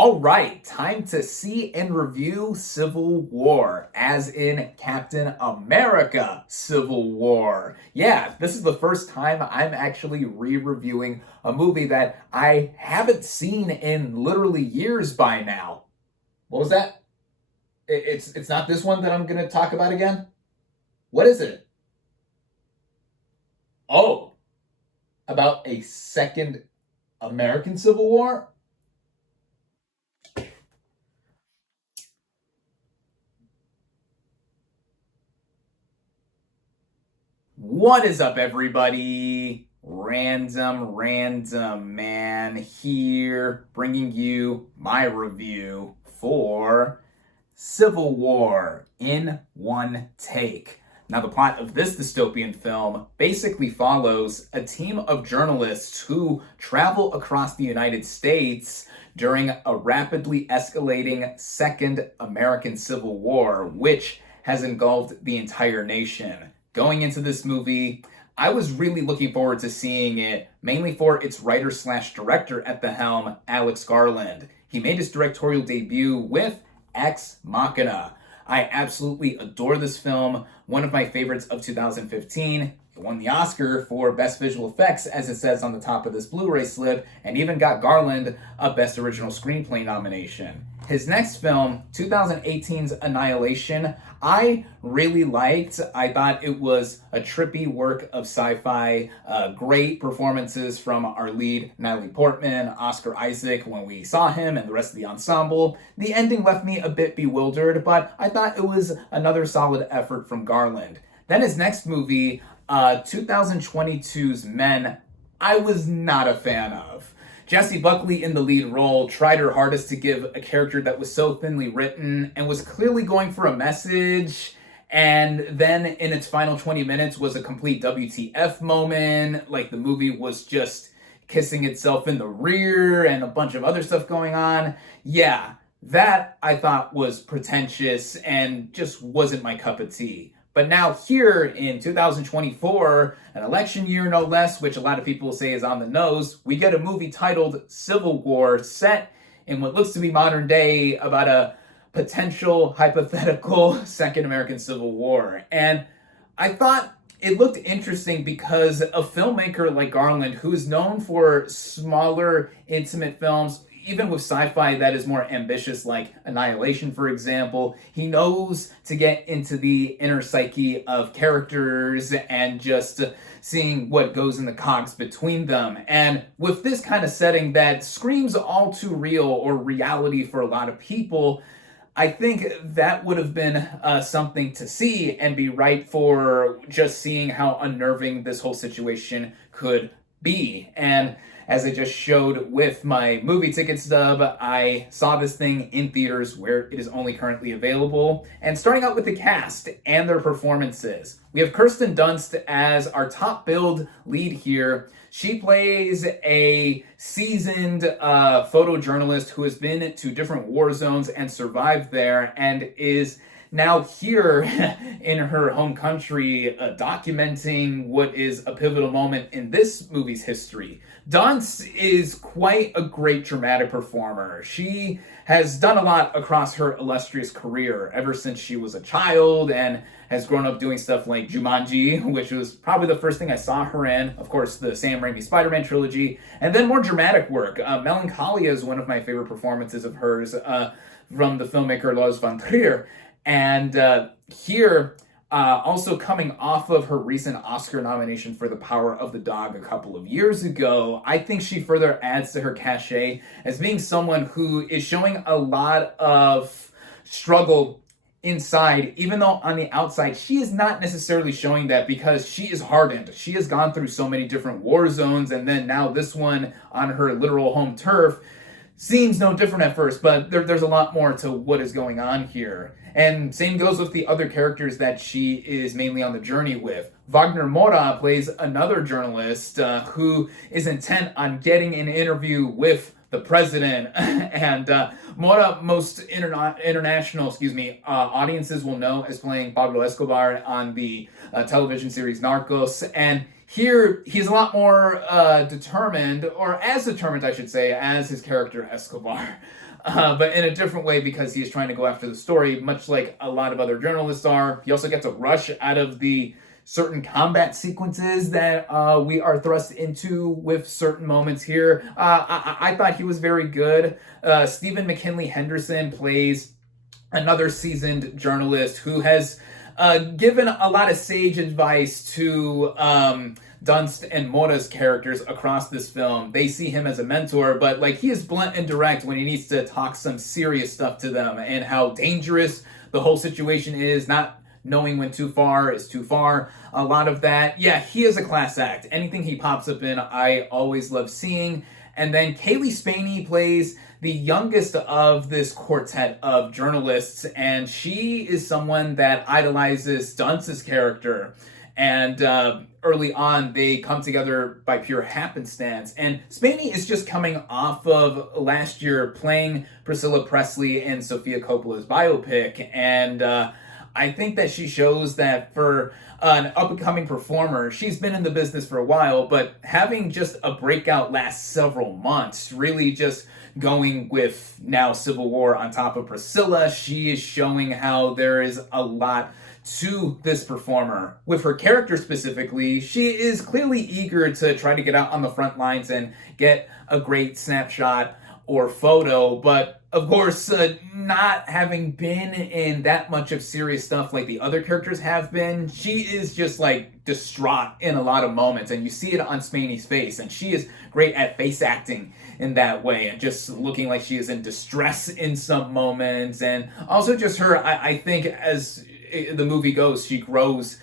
All right, time to see and review Civil War, as in Captain America Civil War. Yeah, this is the first time I'm actually re-reviewing a movie that I haven't seen in literally years by now. What was that? It's not this one that I'm going to talk about again? What is it? Oh, about a second American Civil War? What is up, everybody? Random Man here, bringing you my review for Civil War in one take. Now, the plot of this dystopian film basically follows a team of journalists who travel across the United States during a rapidly escalating Second American Civil War, which has engulfed the entire nation. Going into this movie, I was really looking forward to seeing it, mainly for its writer/director at the helm, Alex Garland. He made his directorial debut with Ex Machina. I absolutely adore this film, one of my favorites of 2015. It won the Oscar for Best Visual Effects, as it says on the top of this Blu-ray slip, and even got Garland a Best Original Screenplay nomination. His next film, 2018's Annihilation, I really liked. I thought it was a trippy work of sci-fi, great performances from our lead, Natalie Portman, Oscar Isaac, when we saw him, and the rest of the ensemble. The ending left me a bit bewildered, but I thought it was another solid effort from Garland. Then his next movie, 2022's Men, I was not a fan of. Jessie Buckley in the lead role tried her hardest to give a character that was so thinly written and was clearly going for a message, and then in its final 20 minutes was a complete WTF moment, like the movie was just kissing itself in the rear and a bunch of other stuff going on. Yeah, that I thought was pretentious and just wasn't my cup of tea. But now here in 2024, an election year no less, which a lot of people say is on the nose, we get a movie titled Civil War set in what looks to be modern day about a potential hypothetical Second American Civil War. And I thought it looked interesting because a filmmaker like Garland, who is known for smaller, intimate films, even with sci-fi that is more ambitious, like Annihilation, for example, he knows to get into the inner psyche of characters and just seeing what goes in the cogs between them. And with this kind of setting that screams all too real or reality for a lot of people, I think that would have been something to see and be right for just seeing how unnerving this whole situation could be. And as I just showed with my movie ticket stub, I saw this thing in theaters where it is only currently available. And starting out with the cast and their performances, we have Kirsten Dunst as our top billed lead here. She plays a seasoned photojournalist who has been to different war zones and survived there and is now here in her home country documenting what is a pivotal moment in this movie's history. Dunst is quite a great dramatic performer. She has done a lot across her illustrious career ever since she was a child and has grown up doing stuff like Jumanji, which was probably the first thing I saw her in. Of course, the Sam Raimi Spider-Man trilogy, and then more dramatic work. Melancholia is one of my favorite performances of hers from the filmmaker Lars von Trier. And here, also coming off of her recent Oscar nomination for The Power of the Dog a couple of years ago, I think she further adds to her cachet as being someone who is showing a lot of struggle inside, even though on the outside she is not necessarily showing that because she is hardened. She has gone through so many different war zones, and then now this one on her literal home turf seems no different at first, but there's a lot more to what is going on here. And same goes with the other characters that she is mainly on the journey with. Wagner Moura plays another journalist who is intent on getting an interview with the president. And Moura, most international audiences will know as playing Pablo Escobar on the television series Narcos. And Here, he's a lot more determined, or as determined, I should say, as his character Escobar. But in a different way because he's trying to go after the story, much like a lot of other journalists are. He also gets a rush out of the certain combat sequences that we are thrust into with certain moments here. I thought he was very good. Stephen McKinley Henderson plays another seasoned journalist who has given a lot of sage advice to Dunst and Mora's characters across this film. They see him as a mentor, but like he is blunt and direct when he needs to talk some serious stuff to them and how dangerous the whole situation is, not knowing when too far is too far. A lot of that. Yeah, he is a class act. Anything he pops up in, I always love seeing. And then Kaylee Spaney plays the youngest of this quartet of journalists, and she is someone that idolizes Dunst's character. And early on, they come together by pure happenstance. And Spaney is just coming off of last year playing Priscilla Presley in Sofia Coppola's biopic. And I think that she shows that for an up-and-coming performer, she's been in the business for a while, but having just a breakout last several months, really just going with now Civil War on top of Priscilla, she is showing how there is a lot to this performer. With her character specifically, she is clearly eager to try to get out on the front lines and get a great snapshot or photo, but of course, not having been in that much of serious stuff like the other characters have been, she is just like distraught in a lot of moments, and you see it on Spaney's face, and she is great at face acting in that way, and just looking like she is in distress in some moments, and also just her, I think as the movie goes, she grows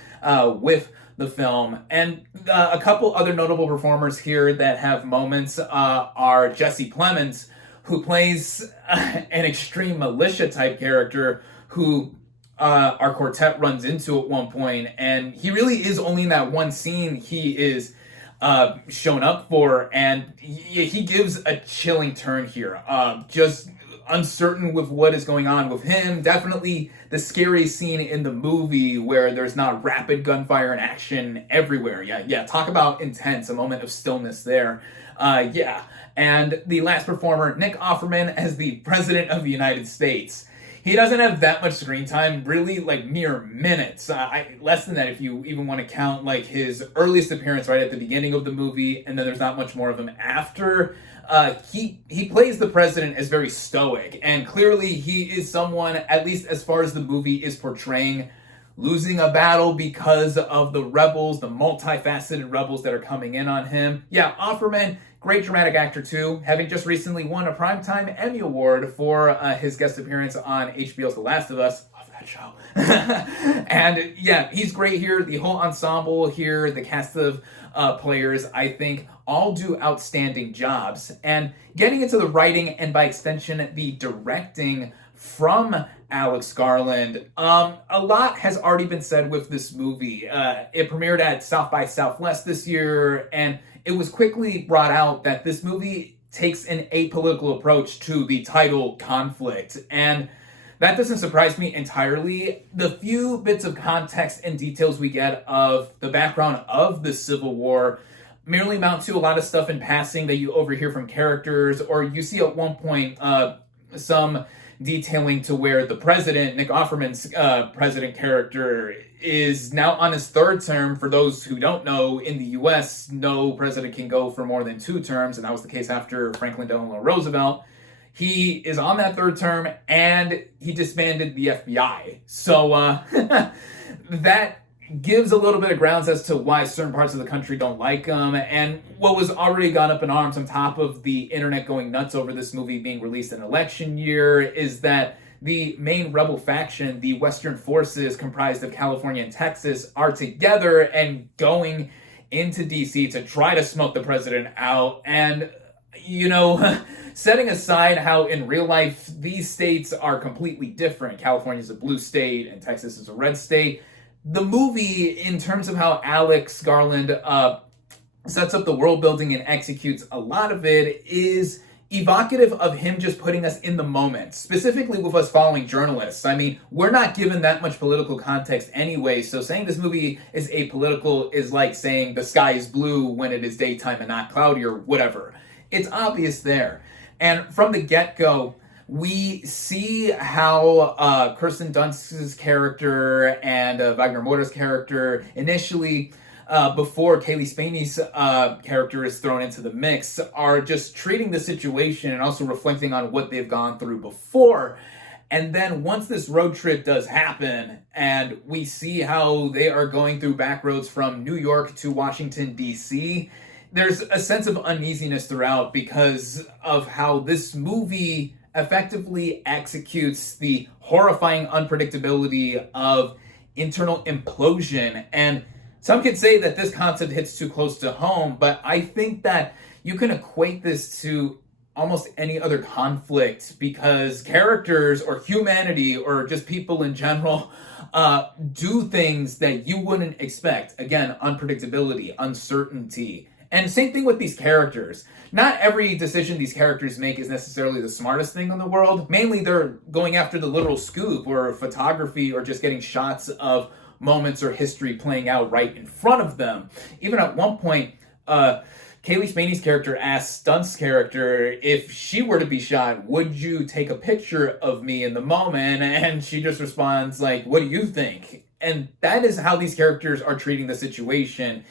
with the film. And a couple other notable performers here that have moments are Jesse Plemons, who plays an extreme militia type character who our quartet runs into at one point, and he really is only in that one scene he is shown up for, and he gives a chilling turn here. Just uncertain with what is going on with him. Definitely the scariest scene in the movie where there's not rapid gunfire and action everywhere. Yeah, talk about intense, a moment of stillness there. And the last performer, Nick Offerman, as the President of the United States. He doesn't have that much screen time, really like mere minutes. Less than that if you even want to count like his earliest appearance right at the beginning of the movie, and then there's not much more of him after. He plays the president as very stoic, and clearly he is someone, at least as far as the movie is portraying, losing a battle because of the rebels, the multifaceted rebels that are coming in on him. Yeah, Offerman, great dramatic actor too, having just recently won a Primetime Emmy Award for his guest appearance on HBO's The Last of Us. Love that show. And yeah, he's great here. The whole ensemble here, the cast of players, I think, all do outstanding jobs. And getting into the writing and by extension the directing from Alex Garland, a lot has already been said with this movie. It premiered at South by Southwest this year, and it was quickly brought out that this movie takes an apolitical approach to the title conflict, and that doesn't surprise me entirely. The few bits of context and details we get of the background of the Civil War merely amount to a lot of stuff in passing that you overhear from characters, or you see at one point some detailing to where the president, Nick Offerman's president character, is now on his third term. For those who don't know, in the U.S., no president can go for more than 2 terms, and that was the case after Franklin Delano Roosevelt. He is on that third term, and he disbanded the FBI. So that gives a little bit of grounds as to why certain parts of the country don't like him, and what was already gone up in arms on top of the internet going nuts over this movie being released in election year is that the main rebel faction, the Western forces comprised of California and Texas, are together and going into DC to try to smoke the president out. And setting aside how in real life these states are completely different, California's a blue state and Texas is a red state, the movie, in terms of how Alex Garland sets up the world building and executes a lot of it, is evocative of him just putting us in the moment, specifically with us following journalists. I mean, we're not given that much political context anyway, so saying this movie is apolitical is like saying the sky is blue when it is daytime and not cloudy or whatever. It's obvious there. And from the get-go, we see how Kirsten Dunst's character and Wagner Moura's character initially, before Kaylee Spaney's character is thrown into the mix, are just treating the situation and also reflecting on what they've gone through before. And then once this road trip does happen, and we see how they are going through back roads from New York to Washington, D.C., there's a sense of uneasiness throughout because of how this movie effectively executes the horrifying unpredictability of internal implosion. And some could say that this concept hits too close to home, but I think that you can equate this to almost any other conflict because characters or humanity or just people in general do things that you wouldn't expect. Again, unpredictability, uncertainty. And same thing with these characters. Not every decision these characters make is necessarily the smartest thing in the world. Mainly they're going after the literal scoop or photography or just getting shots of moments or history playing out right in front of them. Even at one point, Kaylee Spaney's character asks Dunst's character if she were to be shot, would you take a picture of me in the moment? And she just responds like, what do you think? And that is how these characters are treating the situation.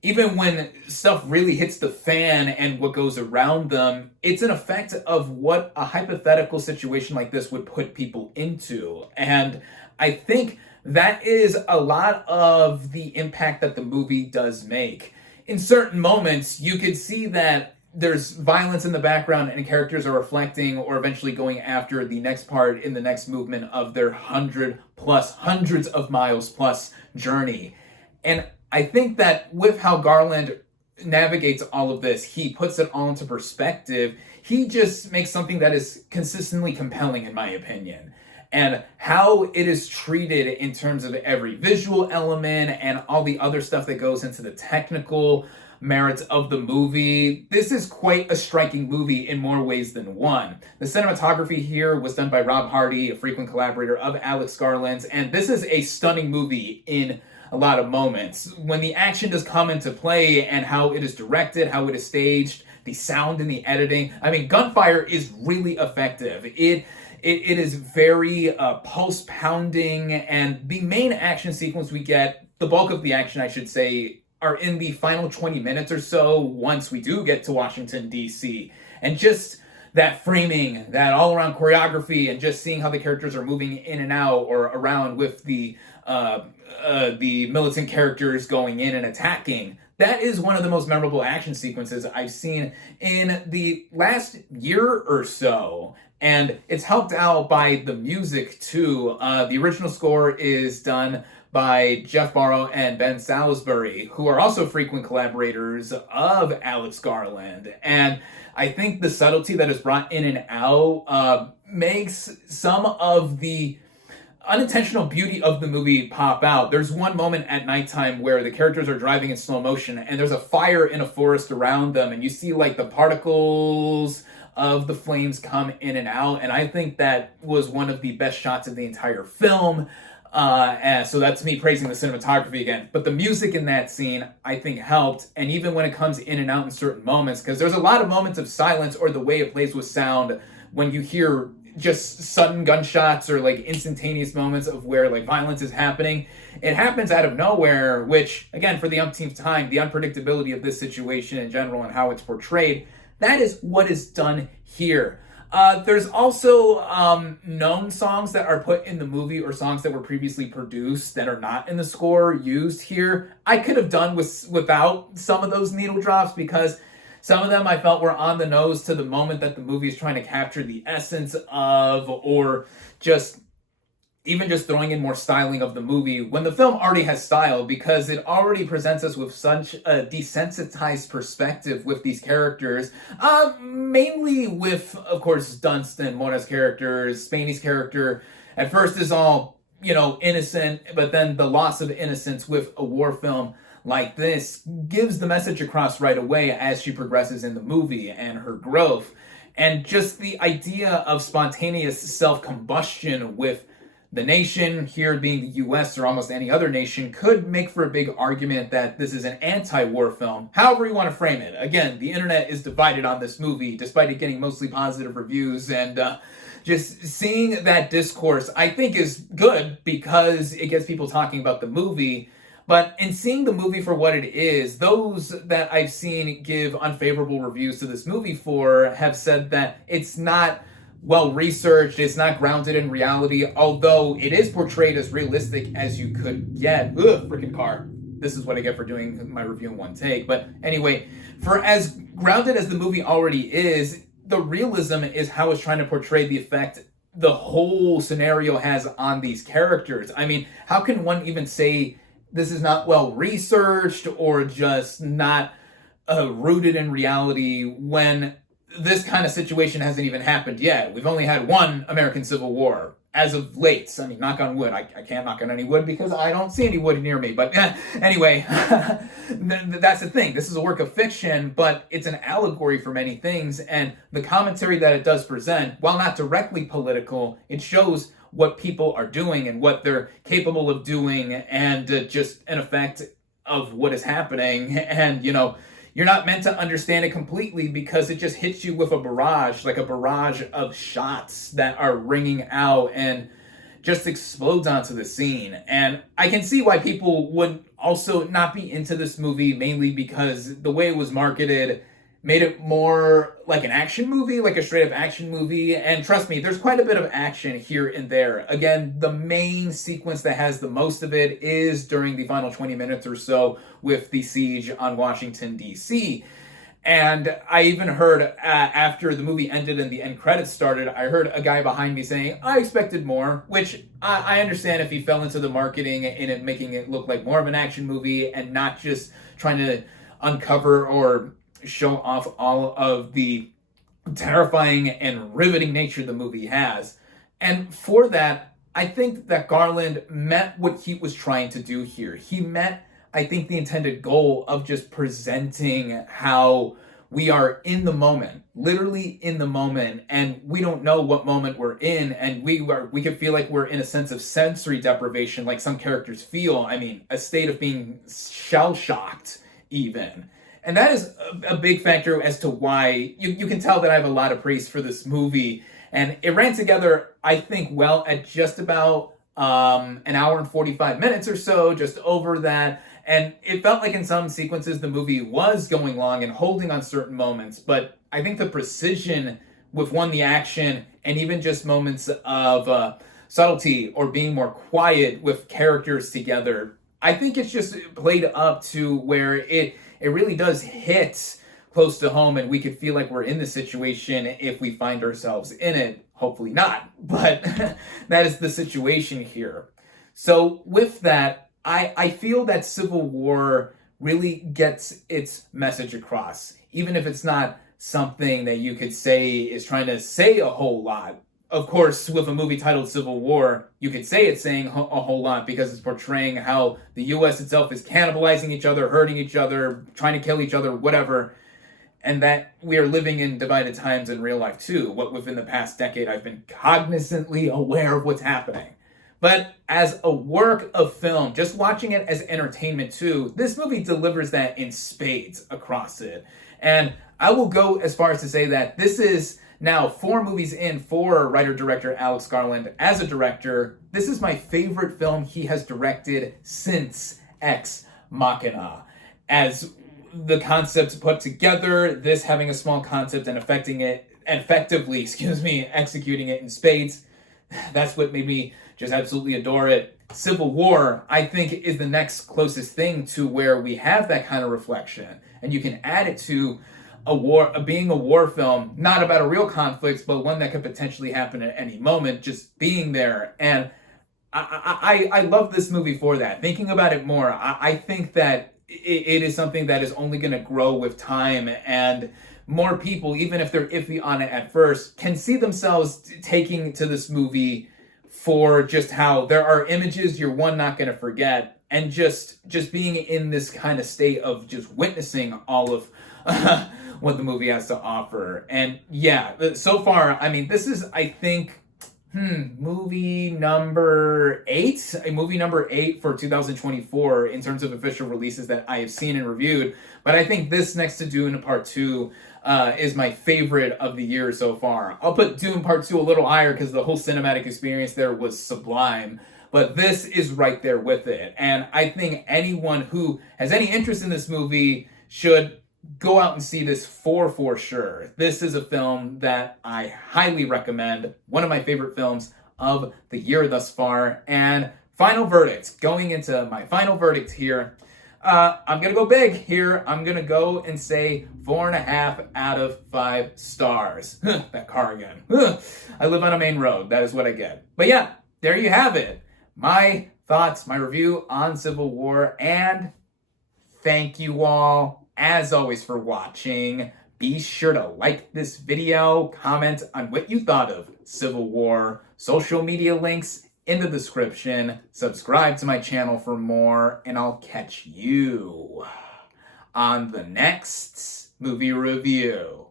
Even when stuff really hits the fan and what goes around them, it's an effect of what a hypothetical situation like this would put people into. And I think that is a lot of the impact that the movie does make. In certain moments, you could see that there's violence in the background and characters are reflecting or eventually going after the next part in the next movement of their hundreds of miles plus journey. And I think that with how Garland navigates all of this, he puts it all into perspective. He just makes something that is consistently compelling, in my opinion. And how it is treated in terms of every visual element and all the other stuff that goes into the technical merits of the movie. This is quite a striking movie in more ways than one. The cinematography here was done by Rob Hardy, a frequent collaborator of Alex Garland's, and this is a stunning movie in a lot of moments. When the action does come into play and how it is directed, how it is staged, the sound and the editing, I mean, gunfire is really effective. It is very pulse-pounding, and the main action sequence we get, the bulk of the action, I should say, are in the final 20 minutes or so once we do get to Washington, D.C. And just that framing, that all-around choreography, and just seeing how the characters are moving in and out or around with the militant characters going in and attacking, that is one of the most memorable action sequences I've seen in the last year or so. And it's helped out by the music, too. The original score is done by Jeff Barrow and Ben Salisbury, who are also frequent collaborators of Alex Garland. And I think the subtlety that is brought in and out makes some of the unintentional beauty of the movie pop out. There's one moment at nighttime where the characters are driving in slow motion and there's a fire in a forest around them, and you see like the particles of the flames come in and out, and I think that was one of the best shots of the entire film. And so that's me praising the cinematography again. But the music in that scene, I think, helped. And even when it comes in and out in certain moments, because there's a lot of moments of silence or the way it plays with sound when you hear just sudden gunshots or like instantaneous moments of where like violence is happening. It happens out of nowhere, which, again, for the umpteenth time, the unpredictability of this situation in general and how it's portrayed, that is what is done here. There's also known songs that are put in the movie or songs that were previously produced that are not in the score used here. I could have done without some of those needle drops because some of them I felt were on the nose to the moment that the movie is trying to capture the essence of, or just even just throwing in more styling of the movie when the film already has style, because it already presents us with such a desensitized perspective with these characters, mainly with, of course, Dunst and Mona's characters. Spaney's character at first is all, innocent, but then the loss of innocence with a war film like this gives the message across right away as she progresses in the movie and her growth. And just the idea of spontaneous self-combustion with the nation, here being the US or almost any other nation, could make for a big argument that this is an anti-war film. However you want to frame it. Again, the internet is divided on this movie, despite it getting mostly positive reviews, and just seeing that discourse, I think, is good because it gets people talking about the movie. But in seeing the movie for what it is, those that I've seen give unfavorable reviews to this movie for have said that it's not well researched, it's not grounded in reality, although it is portrayed as realistic as you could get. Ugh, freaking car. This is what I get for doing my review in one take. But anyway, for as grounded as the movie already is, the realism is how it's trying to portray the effect the whole scenario has on these characters. I mean, how can one even say this is not well researched or just not rooted in reality when this kind of situation hasn't even happened yet? We've only had one American Civil War as of late. I mean, knock on wood. I can't knock on any wood because I don't see any wood near me. But anyway, that's the thing. This is a work of fiction, but it's an allegory for many things. And the commentary that it does present, while not directly political, it shows what people are doing and what they're capable of doing, and just an effect of what is happening. And, you know, you're not meant to understand it completely because it just hits you with a barrage, like a barrage of shots that are ringing out and just explodes onto the scene. And I can see why people would also not be into this movie, mainly because the way it was marketed made it more like an action movie, like a straight up action movie. And trust me, there's quite a bit of action here and there. Again, the main sequence that has the most of it is during the final 20 minutes or so with the siege on Washington, D.C. And I even heard after the movie ended and the end credits started, I heard a guy behind me saying, I expected more, which I understand if he fell into the marketing and it making it look like more of an action movie and not just trying to uncover or show off all of the terrifying and riveting nature the movie has. And for that, I think that Garland met what he was trying to do here. He met, I think, the intended goal of just presenting how we are in the moment, literally in the moment, and we don't know what moment we're in, and we could feel like we're in a sense of sensory deprivation, like some characters feel. I mean, a state of being shell-shocked, even. And that is a big factor as to why you can tell that I have a lot of praise for this movie. And it ran together, I think, well at just about an hour and 45 minutes or so, just over that. And it felt like in some sequences the movie was going long and holding on certain moments. But I think the precision with the action and even just moments of subtlety or being more quiet with characters together, I think it's just played up to where it really does hit close to home, and we could feel like we're in the situation if we find ourselves in it. Hopefully not, but that is the situation here. So with that, I feel that Civil War really gets its message across, even if it's not something that you could say is trying to say a whole lot. Of course, with a movie titled Civil War, you could say it's saying a whole lot because it's portraying how the U.S. itself is cannibalizing each other, hurting each other, trying to kill each other, whatever, and that we are living in divided times in real life too. What within the past decade, I've been cognizantly aware of what's happening. But as a work of film, just watching it as entertainment too, this movie delivers that in spades across it. And I will go as far as to say that this is now 4 movies in for writer-director Alex Garland as a director. This is my favorite film he has directed since Ex Machina. As the concepts put together, this having a small concept and effectively executing it in spades, that's what made me just absolutely adore it. Civil War, I think, is the next closest thing to where we have that kind of reflection. And you can add it to being a war film, not about a real conflict, but one that could potentially happen at any moment, just being there. And I love this movie for that. Thinking about it more, I think that it is something that is only going to grow with time, and more people, even if they're iffy on it at first, can see themselves taking to this movie for just how there are images you're not going to forget, and just being in this kind of state of just witnessing all of what the movie has to offer. And yeah, so far, I mean, this is, I think, movie number 8, movie number 8 for 2024 in terms of official releases that I have seen and reviewed. But I think this, next to Dune Part 2, is my favorite of the year so far. I'll put Dune Part 2 a little higher because the whole cinematic experience there was sublime. But this is right there with it. And I think anyone who has any interest in this movie should go out and see this for sure. This is a film that I highly recommend. One of my favorite films of the year thus far. And final verdict. Going into my final verdict here. I'm going to go big here. I'm going to go and say 4.5 out of 5 stars. That car again. I live on a main road. That is what I get. But yeah, there you have it. My thoughts, my review on Civil War. And thank you all, as always, for watching. Be sure to like this video, comment on what you thought of Civil War, social media links in the description, subscribe to my channel for more, and I'll catch you on the next movie review.